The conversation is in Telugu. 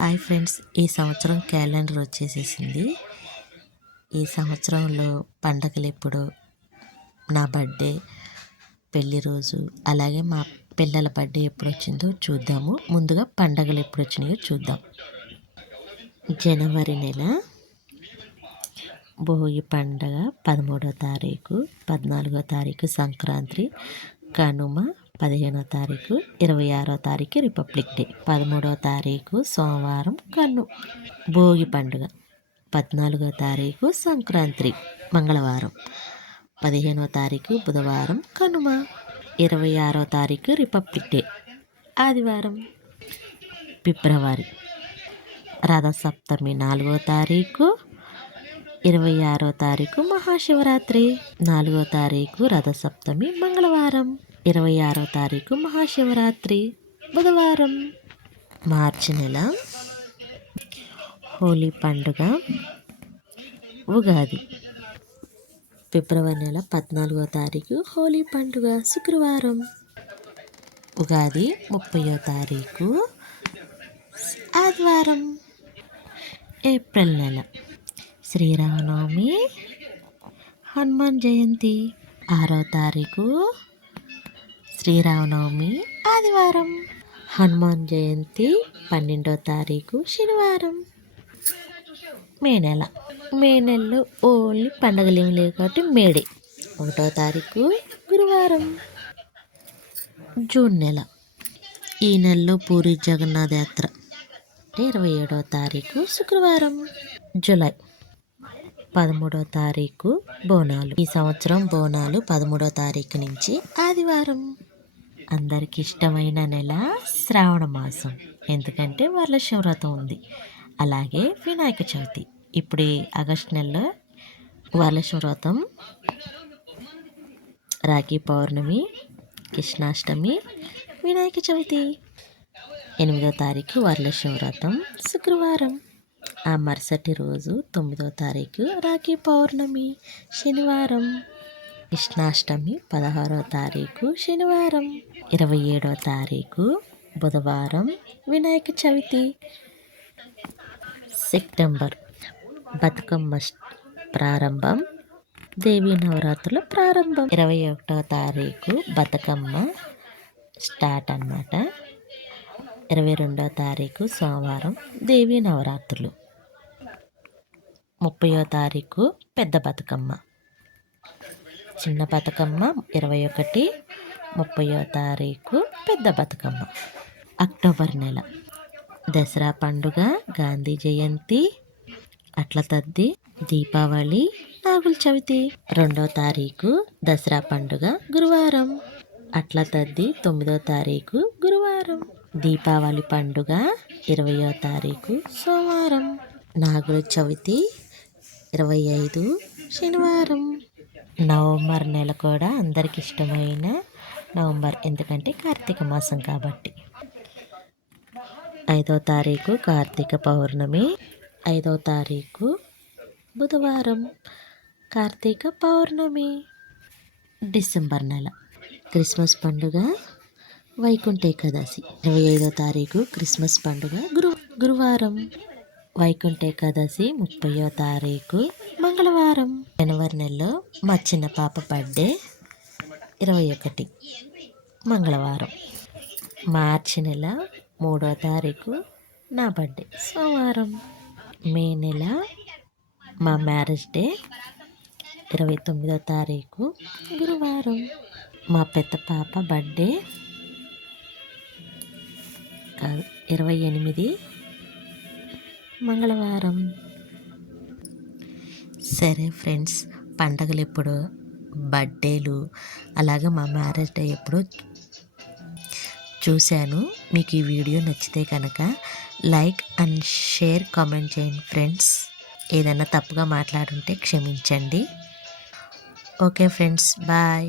హాయ్ ఫ్రెండ్స్, ఈ సంవత్సరం క్యాలెండర్ వచ్చేసేసింది. ఈ సంవత్సరంలో పండగలు ఎప్పుడు, నా బర్త్డే, పెళ్లి రోజు, అలాగే మా పిల్లల బర్త్డే ఎప్పుడు వచ్చిందో చూద్దాము. ముందుగా పండగలు ఎప్పుడు వచ్చినాయో చూద్దాం. జనవరి నెల భోగి పండగ 13వ తారీఖు, 14వ తారీఖు సంక్రాంతి, కనుమ 15వ తారీఖు, 26వ తారీఖు రిపబ్లిక్ డే, 13వ తారీఖు సోమవారం భోగి పండుగ, 14వ తారీఖు సంక్రాంతి మంగళవారం, 15వ తారీఖు బుధవారం కనుమ, 26వ తారీఖు రిపబ్లిక్ డే ఆదివారం. ఫిబ్రవరి రథసప్తమి 4వ తారీఖు, 26వ తారీఖు మహాశివరాత్రి, 4వ తారీఖు రథసప్తమి మంగళవారం, 26వ తారీఖు మహాశివరాత్రి బుధవారం. మార్చి నెల హోలీ పండుగ, ఉగాది. ఫిబ్రవరి నెల 14వ తారీఖు హోలీ పండుగ శుక్రవారం, ఉగాది 30వ తారీఖు ఆదివారం. ఏప్రిల్ నెల శ్రీరామనవమి, హనుమాన్ జయంతి 6వ తారీఖు శ్రీరామనవమి ఆదివారం, హనుమాన్ జయంతి 12వ తారీఖు శనివారం. మే నెలలో ఓన్లీ పండగలు ఏమి లేవు కాబట్టి మేడే 1వ తారీఖు గురువారం. జూన్ నెల, ఈ నెలలో పూరి జగన్నాథ యాత్ర 27వ తారీఖు శుక్రవారం. జూలై 13వ తారీఖు బోనాలు. ఈ సంవత్సరం బోనాలు 13వ తారీఖు నుంచి ఆదివారం. అందరికి ఇష్టమైన నెల శ్రావణ మాసం, ఎందుకంటే వరలక్ష్మి వ్రతం ఉంది. అలాగే వినాయక చవితి. ఇప్పుడు ఆగస్టు నెలలో వరలక్ష్మి వ్రతం, రాఖీ పౌర్ణమి, కృష్ణాష్టమి, వినాయక చవితి. 8వ తారీఖు వరలక్ష్మి వ్రతం శుక్రవారం. ఆ మరుసటి రోజు 9వ తారీఖు రాఖీ పౌర్ణమి శనివారం. కృష్ణాష్టమి 16వ తారీఖు శనివారం. 27వ తారీఖు బుధవారం వినాయక చవితి. సెప్టెంబర్ బతుకమ్మ ప్రారంభం, దేవీ నవరాత్రుల ప్రారంభం. 21వ తారీఖు బతుకమ్మ స్టార్ట్ అన్నమాట. 22వ తారీఖు సోమవారం దేవీ నవరాత్రులు. 30వ తారీఖు పెద్ద బతుకమ్మ. చిన్న బతుకమ్మ 21, 30వ తారీఖు పెద్ద బతుకమ్మ. అక్టోబర్ నెల దసరా పండుగ, గాంధీ జయంతి, అట్ల తద్ది, దీపావళి, నాగుల చవితి. 2వ తారీఖు దసరా పండుగ గురువారం, అట్ల తద్ది 9వ తారీఖు గురువారం. దీపావళి పండుగ 20వ తారీఖు సోమవారం. నాగుల చవితి 25 శనివారం. నవంబర్ నెల కూడా అందరికి ఇష్టమైన నవంబర్, ఎందుకంటే కార్తీక మాసం కాబట్టి. 5వ తారీఖు కార్తీక పౌర్ణమి, 5వ తారీఖు బుధవారం కార్తీక పౌర్ణమి. డిసెంబర్ నెల క్రిస్మస్ పండుగ, వైకుంఠ ఏకాదశి. 25వ తారీఖు క్రిస్మస్ పండుగ గురువారం. వైకుంఠ ఏకాదశి 30వ తారీఖు మంగళవారం. జనవరి నెలలో మా చిన్న పాప బర్త్డే 21 మంగళవారం. మార్చి నెల 3వ తారీఖు నా బర్త్డే సోమవారం. మే నెల మా మ్యారేజ్ డే 29వ తారీఖు గురువారం. మా పెద్ద పాప బర్త్డే 28 మంగళవారం. సరే ఫ్రెండ్స్, పండగలు ఎప్పుడు, బర్త్డేలు, అలాగే మా మ్యారేజ్ డే ఎప్పుడు చూశాను. మీకు ఈ వీడియో నచ్చితే కనుక లైక్ అండ్ షేర్, కామెంట్ చేయండి ఫ్రెండ్స్. ఏదైనా తప్పుగా మాట్లాడుంటే క్షమించండి. Okay friends, bye.